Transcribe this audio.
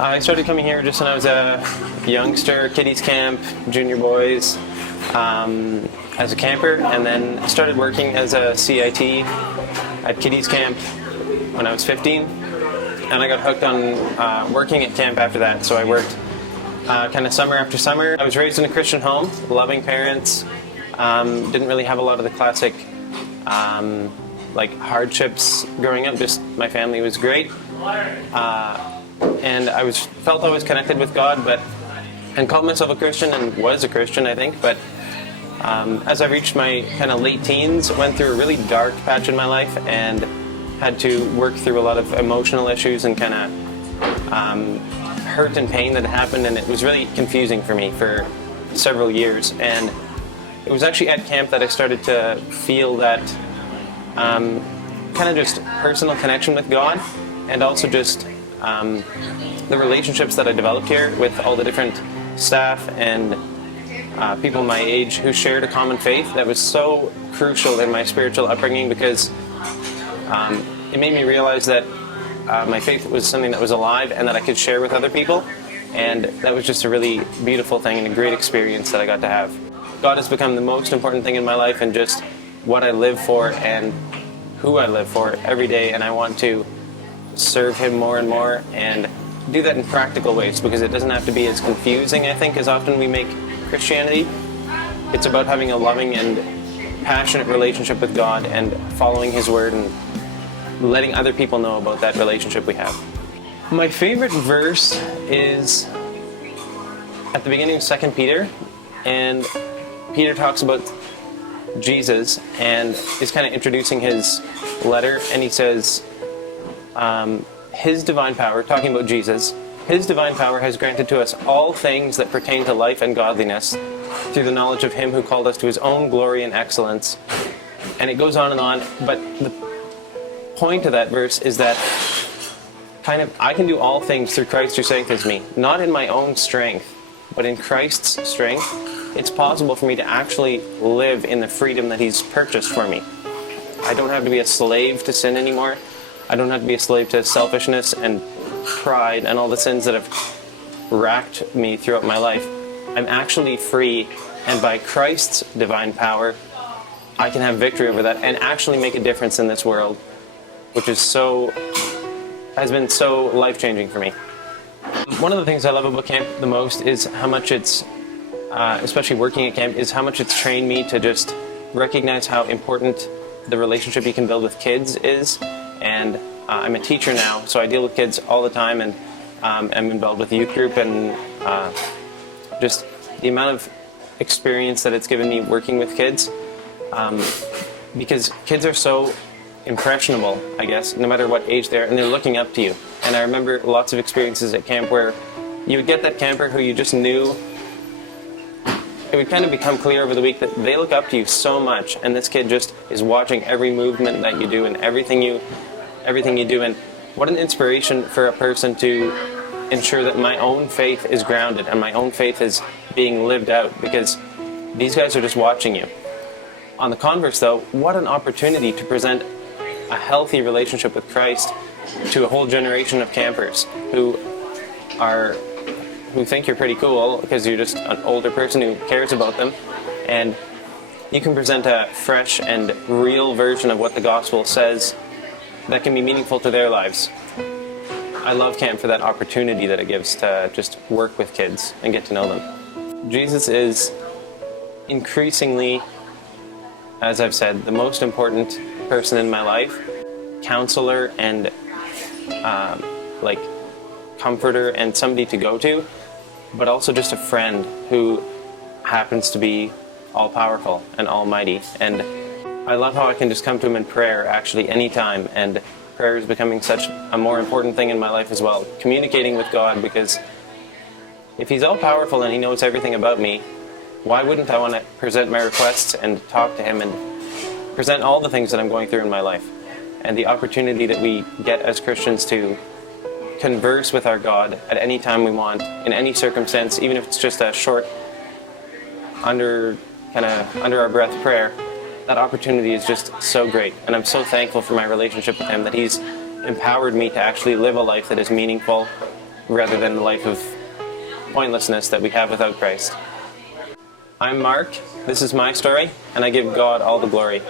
I started coming here just when I was a youngster, kiddies camp, junior boys, as a camper, and then started working as a CIT at kiddies camp when I was 15. And I got hooked on working at camp after that, so I worked kind of summer after summer. I was raised in a Christian home, loving parents, didn't really have a lot of the classic like hardships growing up, just my family was great. And I felt always connected with God, and called myself a Christian and was a Christian, I think. But as I reached my kind of late teens, went through a really dark patch in my life and had to work through a lot of emotional issues and kind of hurt and pain that happened, and it was really confusing for me for several years. And it was actually at camp that I started to feel that kind of just personal connection with God, and also just the relationships that I developed here with all the different staff and people my age who shared a common faith that was so crucial in my spiritual upbringing, because it made me realize that my faith was something that was alive and that I could share with other people, and that was just a really beautiful thing and a great experience that I got to have. God has become the most important thing in my life, and just what I live for and who I live for every day, and I want to serve Him more and more and do that in practical ways, because it doesn't have to be as confusing, I think, as often we make Christianity. It's about having a loving and passionate relationship with God and following His Word and letting other people know about that relationship we have. My favorite verse is at the beginning of 2 Peter, and Peter talks about Jesus and is kind of introducing his letter, and he says, His divine power, talking about Jesus, His divine power has granted to us all things that pertain to life and godliness through the knowledge of Him who called us to His own glory and excellence. And it goes on, but the point of that verse is that kind of I can do all things through Christ who strengthens me, not in my own strength, but in Christ's strength. It's possible for me to actually live in the freedom that He's purchased for me. I don't have to be a slave to sin anymore. I don't have to be a slave to selfishness and pride and all the sins that have racked me throughout my life. I'm actually free, and by Christ's divine power, I can have victory over that and actually make a difference in this world, which has been so life-changing for me. One of the things I love about camp the most is how much it's, especially working at camp, is how much it's trained me to just recognize how important the relationship you can build with kids is. And I'm a teacher now, so I deal with kids all the time, and I'm involved with the youth group, and just the amount of experience that it's given me working with kids, because kids are so impressionable, I guess, no matter what age they're, and they're looking up to you. And I remember lots of experiences at camp where you would get that camper who you just knew, it would kind of become clear over the week that they look up to you so much, and this kid just is watching every movement that you do and everything you do. And what an inspiration for a person to ensure that my own faith is grounded and my own faith is being lived out, because these guys are just watching you. On the converse, though, what an opportunity to present a healthy relationship with Christ to a whole generation of campers who think you're pretty cool because you're just an older person who cares about them, and you can present a fresh and real version of what the gospel says that can be meaningful to their lives. I love camp for that opportunity that it gives to just work with kids and get to know them. Jesus is increasingly, as I've said, the most important person in my life, counselor and comforter and somebody to go to, but also just a friend who happens to be all-powerful and almighty. And I love how I can just come to Him in prayer actually anytime, and prayer is becoming such a more important thing in my life as well. Communicating with God, because if He's all-powerful and He knows everything about me, why wouldn't I want to present my requests and talk to Him and present all the things that I'm going through in my life? And the opportunity that we get as Christians to converse with our God at any time we want, in any circumstance, even if it's just a short, under our breath prayer, that opportunity is just so great. And I'm so thankful for my relationship with Him, that He's empowered me to actually live a life that is meaningful, rather than the life of pointlessness that we have without Christ. I'm Mark, this is my story, and I give God all the glory.